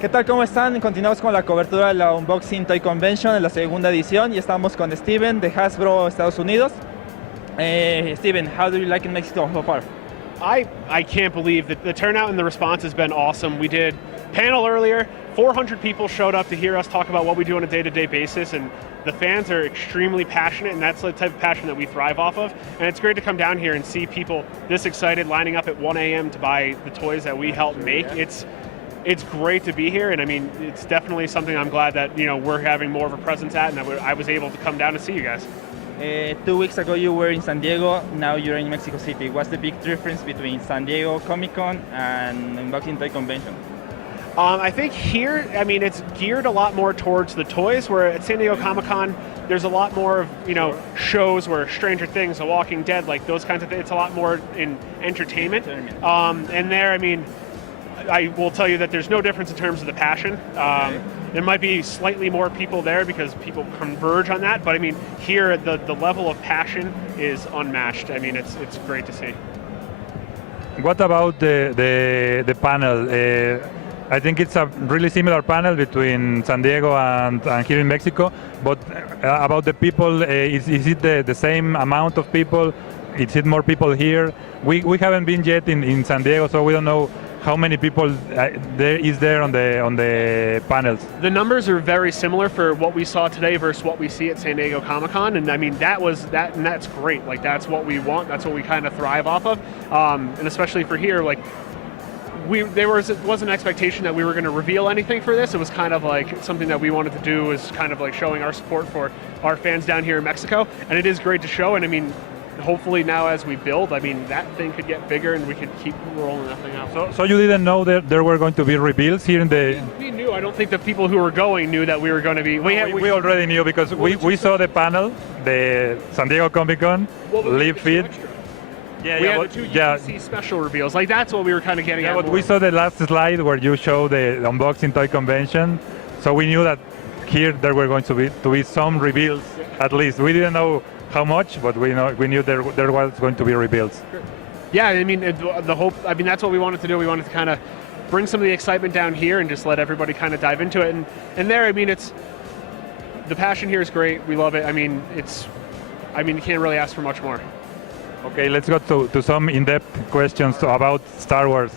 ¿Qué tal? ¿Cómo están? Continuamos con la cobertura de la Unboxing Toy Convention en la segunda edición y estamos con Steven de Hasbro Estados Unidos. Steven, how do you like in Mexico so far? I can't believe that the turnout and the response has been awesome. We did panel earlier, 400 people showed up to hear us talk about what we do on a day-to-day basis, and the fans are extremely passionate, and that's the type of passion that we thrive off of. And it's great to come down here and see people this excited, lining up at 1 a.m. to buy the toys that we help make. It's great to be here, and I mean, it's definitely something I'm glad that we're having more of a presence at, and that I was able to come down to see you guys. 2 weeks ago you were in San Diego, now you're in Mexico City. What's the big difference between San Diego Comic-Con and Unboxing Toy Convention? I think here, I mean, it's geared a lot more towards the toys, where at San Diego Comic-Con, there's a lot more of, shows where Stranger Things, The Walking Dead, like those kinds of things. It's a lot more in entertainment. And there, I mean, I will tell you that there's no difference in terms of the passion. There might be slightly more people there because people converge on that, but I mean, here the level of passion is unmatched. I mean, it's great to see. What about the panel? I think it's a really similar panel between San Diego and here in Mexico, but about the people, is it the same amount of people? Is it more people here? We haven't been yet in San Diego, so we don't know how many people there on the panels. The numbers are very similar for what we saw today versus what we see at San Diego Comic-Con, and I mean and that's great. Like that's what we want. That's what we kind of thrive off of, and especially for here, like. There was an expectation that we were going to reveal anything for this. It was kind of like something that we wanted to do, was kind of like showing our support for our fans down here in Mexico, and it is great to show. And I mean, hopefully now as we build, I mean, that thing could get bigger and we could keep rolling that thing out. So you didn't know that there were going to be reveals here in the... We knew. I don't think the people who were going knew that we were going to be... We already knew because we saw the panel, the San Diego Comic-Con live feed. We had the two UGC special reveals. Like that's what we were kind of getting at. But we saw the last slide where you showed the Unboxing Toy Convention, so we knew that here there were going to be some reveals, at least. We didn't know how much, but we knew there was going to be reveals. Yeah, I mean, the hope. I mean, that's what we wanted to do. We wanted to kind of bring some of the excitement down here and just let everybody kind of dive into it. And there, I mean, the passion here is great. We love it. I mean, you can't really ask for much more. Okay, let's go to some in-depth questions about Star Wars.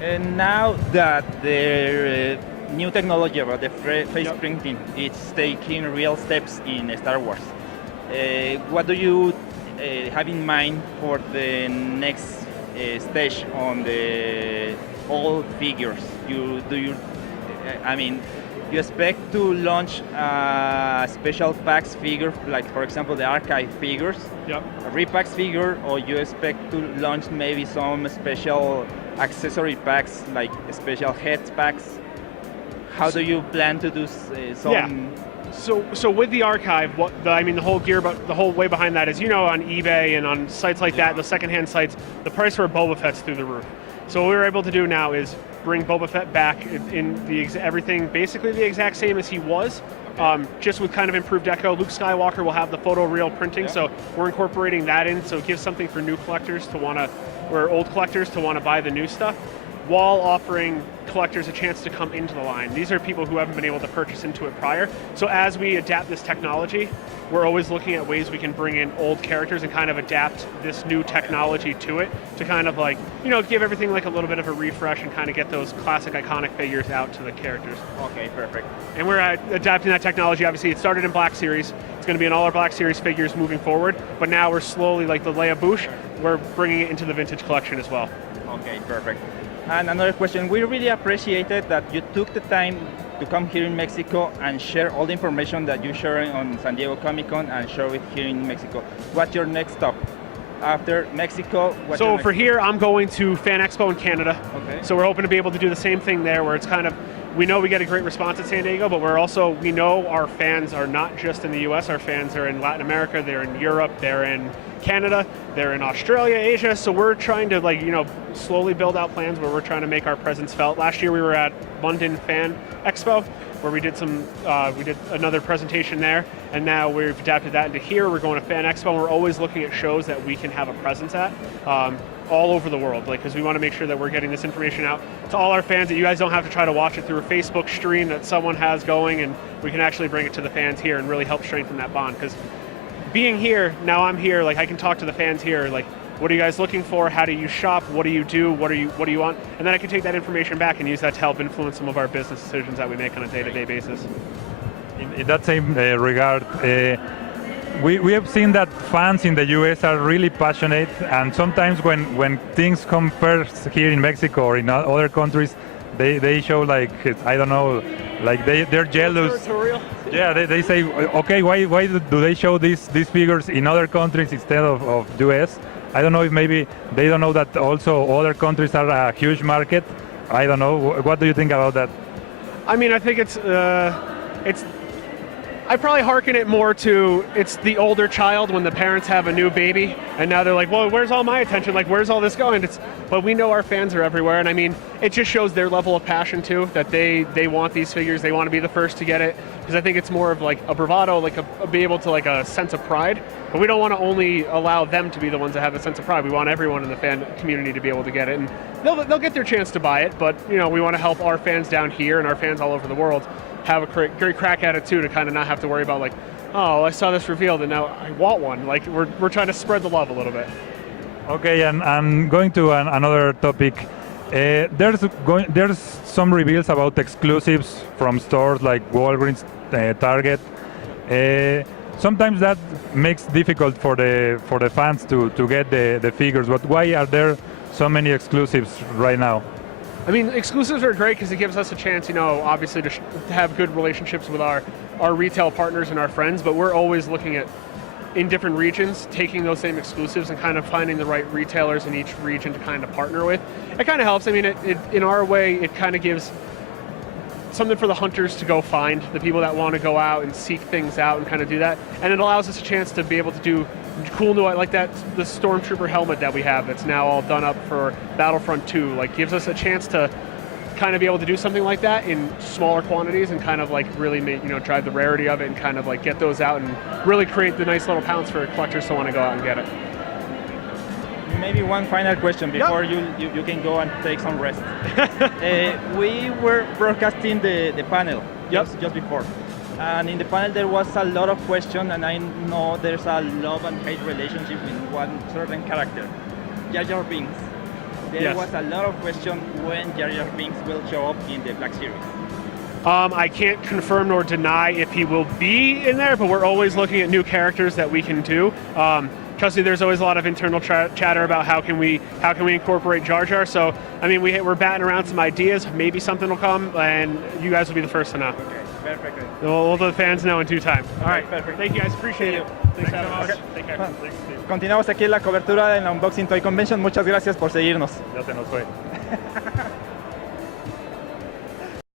And now that the new technology about the face printing is taking real steps in Star Wars, what do you have in mind for the next stage on the old figures? You expect to launch special packs figure, like for example the archive figures, a repacks figure, or you expect to launch maybe some special accessory packs, like special head packs? How do you plan to do some? Yeah. So with the archive, the whole way behind that is, on eBay and on sites like that, the secondhand sites, the price for a Boba Fett's through the roof. So what we were able to do now is bring Boba Fett back in everything basically the exact same as he was, just with kind of improved deco. Luke Skywalker will have the photoreal printing, so we're incorporating that in, so it gives something for new collectors or old collectors to want to buy the new stuff, while offering collectors a chance to come into the line. These are people who haven't been able to purchase into it prior. So as we adapt this technology, we're always looking at ways we can bring in old characters and kind of adapt this new technology to it to kind of like, give everything like a little bit of a refresh and kind of get those classic iconic figures out to the characters. Okay, perfect. And we're adapting that technology. Obviously, it started in Black Series. It's going to be in all our Black Series figures moving forward, but now we're slowly, like the Leia Bouche, we're bringing it into the vintage collection as well. Okay, perfect. And another question, we really appreciated that you took the time to come here in Mexico and share all the information that you sharing on San Diego Comic-Con and share it here in Mexico. What's your next stop? After Mexico? So for here, I'm going to Fan Expo in Canada. Okay. So we're hoping to be able to do the same thing there, where it's kind of, we know we get a great response at San Diego, but we know our fans are not just in the US, our fans are in Latin America, they're in Europe, they're in Canada, they're in Australia, Asia, so we're trying to slowly build out plans where we're trying to make our presence felt. Last year we were at London Fan Expo, where we did another presentation there, and now we've adapted that into here. We're going to Fan Expo, and we're always looking at shows that we can have a presence at. all over the world, because we want to make sure that we're getting this information out to all our fans, that you guys don't have to try to watch it through a Facebook stream that someone has going, and we can actually bring it to the fans here and really help strengthen that bond. Because being here, now I'm here, I can talk to the fans here, what are you guys looking for? How do you shop? What do you do? What do you want? And then I can take that information back and use that to help influence some of our business decisions that we make on a day-to-day basis. In that same regard, we have seen that fans in the US are really passionate, and sometimes when things come first here in Mexico or in other countries, they show I don't know, they're jealous. Yeah, they say, okay, why do they show these figures in other countries instead of US? I don't know if maybe they don't know that also other countries are a huge market. I don't know. What do you think about that? I mean, I think it's I probably hearken it more to, it's the older child when the parents have a new baby, and now they're like, well, where's all my attention? Where's all this going? But we know our fans are everywhere, and I mean, it just shows their level of passion too, that they want these figures, they want to be the first to get it, because I think it's more of a bravado, be able to a sense of pride, but we don't want to only allow them to be the ones that have a sense of pride. We want everyone in the fan community to be able to get it, and they'll get their chance to buy it, but we want to help our fans down here and our fans all over the world have a great crack at it too, to kind of not have to worry about oh, I saw this revealed and now I want one. We're trying to spread the love a little bit. Okay, and going to another topic, there's some reveals about exclusives from stores like Walgreens, Target. Sometimes that makes difficult for the fans to get the figures. But why are there so many exclusives right now? I mean, exclusives are great because it gives us a chance, obviously to have good relationships with our retail partners and our friends, but we're always looking at, in different regions, taking those same exclusives and kind of finding the right retailers in each region to kind of partner with. It kind of helps. I mean, it in our way, it kind of gives something for the hunters to go find, the people that want to go out and seek things out and kind of do that. And it allows us a chance to be able to do cool new, like the Stormtrooper helmet that we have that's now all done up for Battlefront 2, gives us a chance to kind of be able to do something like that in smaller quantities and kind of really make, drive the rarity of it and kind of get those out and really create the nice little pounds for collectors to want to go out and get it. Maybe one final question before you can go and take some rest. We were broadcasting the panel just before. And in the panel there was a lot of questions, and I know there's a love and hate relationship with one certain character, Jar Jar Binks. There was a lot of questions when Jar Jar Binks will show up in the Black Series. I can't confirm nor deny if he will be in there, but we're always looking at new characters that we can do. Trust me, there's always a lot of internal chatter about how can we incorporate Jar Jar. So, I mean, we're batting around some ideas. Maybe something will come, and you guys will be the first to know. Okay, perfect. We'll let the fans know in due time. All right, perfect. Thank you guys, appreciate it. Thanks so much. Take care. Continuamos aquí en la cobertura en la Unboxing Toy Convention. Muchas gracias por seguirnos. Ya se nos fue.